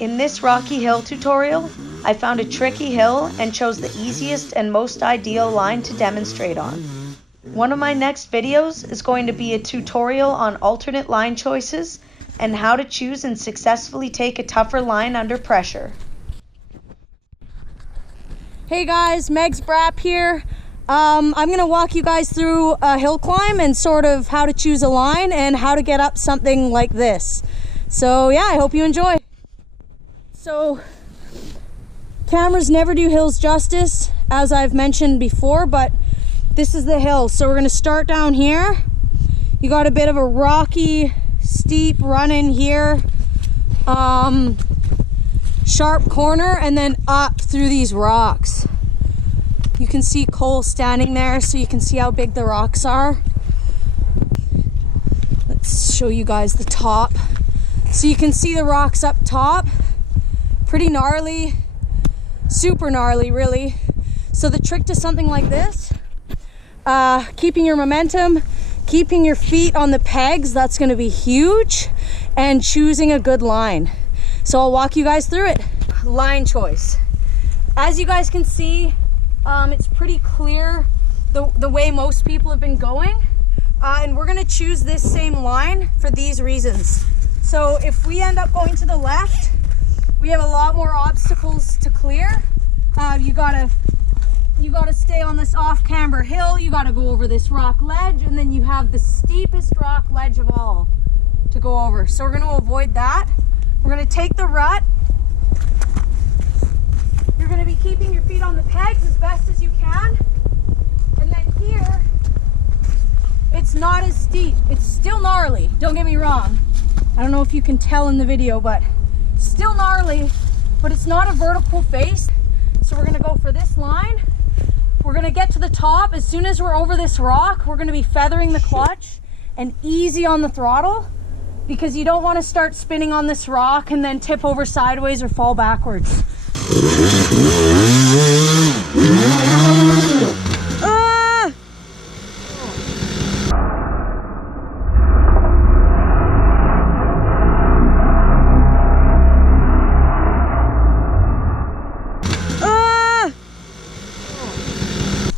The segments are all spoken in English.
In this rocky hill tutorial, I found a tricky hill and chose the easiest and most ideal line to demonstrate on. One of my next videos is going to be a tutorial on alternate line choices and how to choose and successfully take a tougher line under pressure. Hey guys, Megs Braap here. I'm going to walk you guys through a hill climb and sort of how to choose a line and how to get up something like this. So yeah, I hope you enjoy. So cameras never do hills justice, as I've mentioned before, but this is the hill. So we're going to start down here. You got a bit of a rocky, steep run in here, sharp corner, and then up through these rocks. You can see Cole standing there, so you can see how big the rocks are. Let's show you guys the top. So you can see the rocks up top. Pretty gnarly, super gnarly really. So the trick to something like this, keeping your momentum, keeping your feet on the pegs, that's going to be huge, and choosing a good line. So I'll walk you guys through it. Line choice. As you guys can see, it's pretty clear the way most people have been going, and we're going to choose this same line for these reasons. So if we end up going to the left, we have a lot more obstacles to clear. You gotta stay on this off-camber hill, you gotta go over this rock ledge, and then you have the steepest rock ledge of all to go over. So we're gonna avoid that. We're gonna take the rut. You're gonna be keeping your feet on the pegs as best as you can. And then here, it's not as steep. It's still gnarly, don't get me wrong. I don't know if you can tell in the video, but still gnarly, but it's not a vertical face. So we're gonna go for this line. We're gonna get to the top. As soon as we're over this rock, we're gonna be feathering the clutch and easy on the throttle, because you don't wanna start spinning on this rock and then tip over sideways or fall backwards.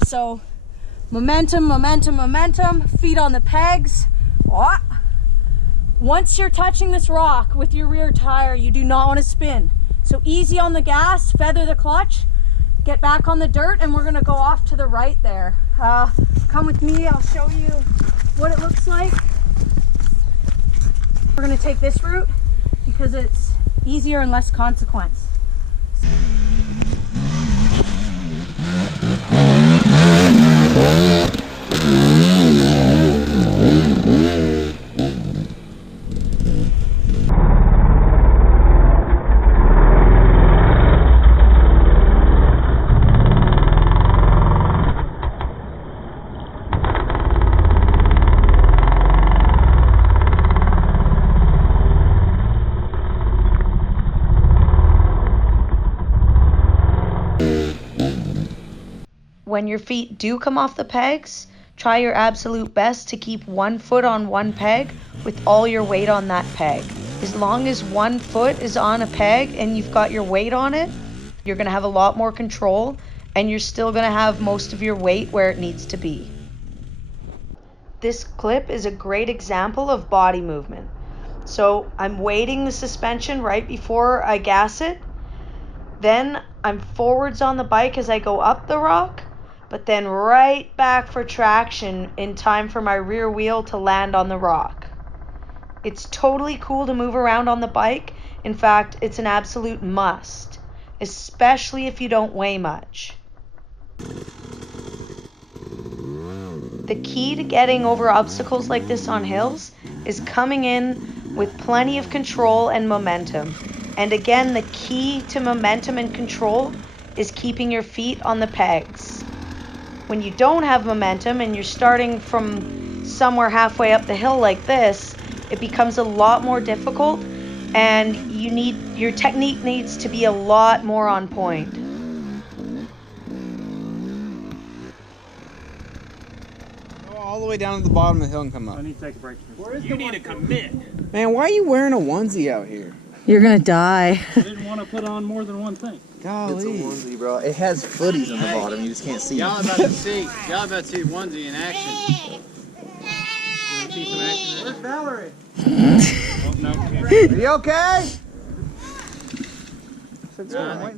So momentum, momentum, momentum, feet on the pegs. Once you're touching this rock with your rear tire, you do not want to spin. So easy on the gas, feather the clutch, get back on the dirt, and we're gonna go off to the right there. Come with me, I'll show you what it looks like. We're gonna take this route because it's easier and less consequence. When your feet do come off the pegs, try your absolute best to keep one foot on one peg with all your weight on that peg. As long as one foot is on a peg and you've got your weight on it, you're gonna have a lot more control, and you're still gonna have most of your weight where it needs to be. This clip is a great example of body movement. So I'm weighting the suspension right before I gas it. Then I'm forwards on the bike as I go up the rock, but then right back for traction in time for my rear wheel to land on the rock. It's totally cool to move around on the bike. In fact, it's an absolute must, especially if you don't weigh much. The key to getting over obstacles like this on hills is coming in with plenty of control and momentum. And again, the key to momentum and control is keeping your feet on the pegs. When you don't have momentum and you're starting from somewhere halfway up the hill like this, it becomes a lot more difficult, and your technique needs to be a lot more on point. Go all the way down to the bottom of the hill and come up. I need to take a break. You need to commit. Man, why are you wearing a onesie out here? You're gonna die. I didn't want to put on more than one thing. Golly. It's a onesie, bro. It has footies on the bottom. You just can't see Y'all them. about to see onesie in action. You want to see some action? Where's Valerie? Oh, no. Are you okay? Nah,